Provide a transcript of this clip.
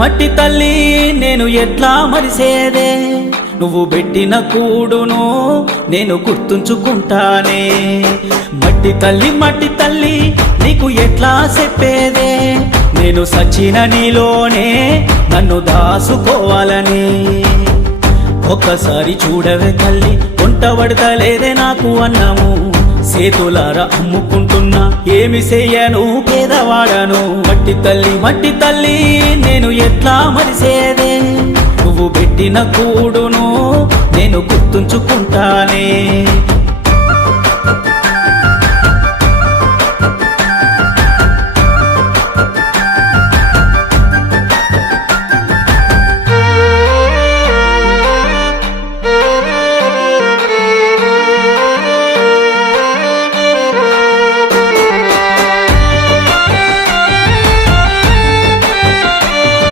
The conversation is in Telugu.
మట్టి తల్లి నేను ఎట్లా మరిసేదే, నువ్వు పెట్టిన కూడును నేను గుర్తుంచుకుంటానే. మట్టి తల్లి నీకు ఎట్లా చెప్పేదే, నేను సచిన నీలోనే నన్ను దాసుకోవాలని. ఒక్కసారి చూడవే తల్లి, వంట పడతలేదే నాకు అన్నము, సేతులారా అమ్ముకుంటున్నా ఏమి చెయ్యను పేదవాడను. మట్టి తల్లి నేను ఎట్లా మరిసేదే, నువ్వు పెట్టిన కూడును నేను గుర్తుంచుకుంటానే.